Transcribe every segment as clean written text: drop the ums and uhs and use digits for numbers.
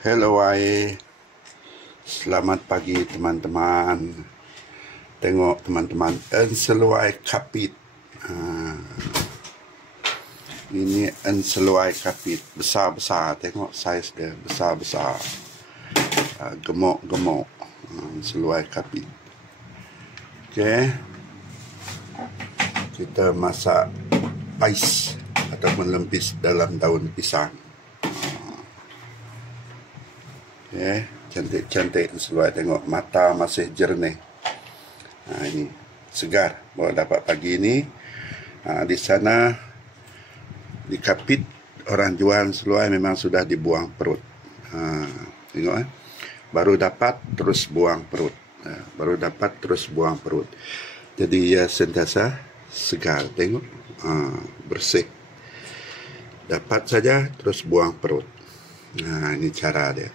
Hello selamat pagi teman-teman. Tengok teman-teman, enseluai kapit. Ini enseluai kapit besar-besar. Tengok saiz dia besar-besar, gemuk-gemuk. Enseluai kapit. Okey, kita masak pais ataupun lempis dalam daun pisang. Okay. Cantik-cantik enseluai. Tengok mata masih jernih. Ini segar. Baru dapat pagi ini. Di sana di kapit orang jual enseluai memang sudah dibuang perut. Tengok baru dapat terus buang perut. Baru dapat terus buang perut. Jadi ia sentiasa segar. Tengok bersih. Dapat saja terus buang perut. Ini cara dia.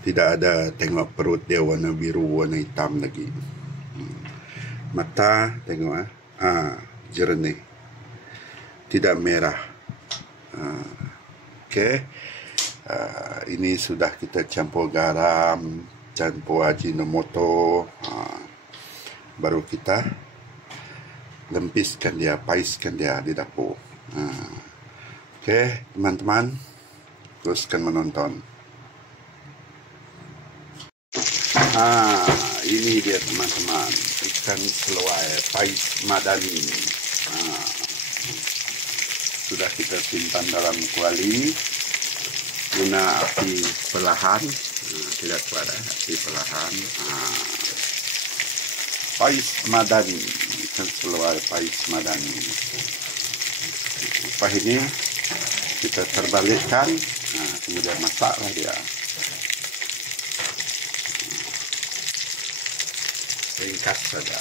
Tidak ada tengok perut dia warna biru, warna hitam lagi. Mata tengok jernih. Tidak merah. Okey. Ini sudah kita campur garam, campur ajinomoto. Baru kita lempiskan dia, paiskan dia di dapur. Okey, teman-teman, teruskan menonton. Ini dia teman-teman, ikan seluai pais madani. Sudah kita simpan dalam kuali, guna api perlahan, tidak kuat, api perlahan. Pais madani, ikan seluai pais madani. Lepas ini kita terbalikkan, kemudian masaklah dia. Ringkas saja.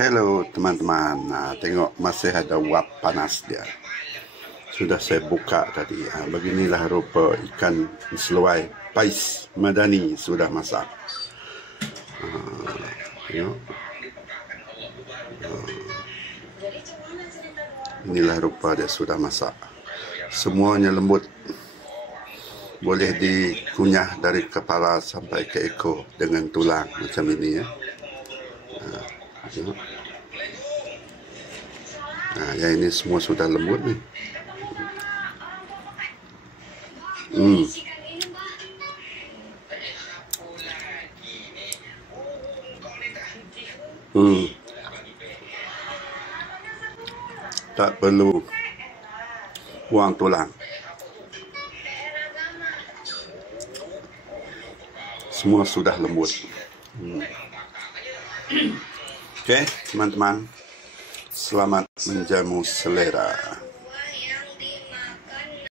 Hello teman-teman. Tengok masih ada uap panas dia. Sudah saya buka tadi. Beginilah rupa ikan seluai pais madani sudah masak. Tengok. Inilah rupa dia sudah masak. Semuanya lembut. Boleh dikunyah dari kepala sampai ke ekor dengan tulang macam ini ya. Yang ini semua sudah lembut nih. Tak perlu buang tulang. Semua sudah lembut. Okey, teman-teman, selamat menjamu selera.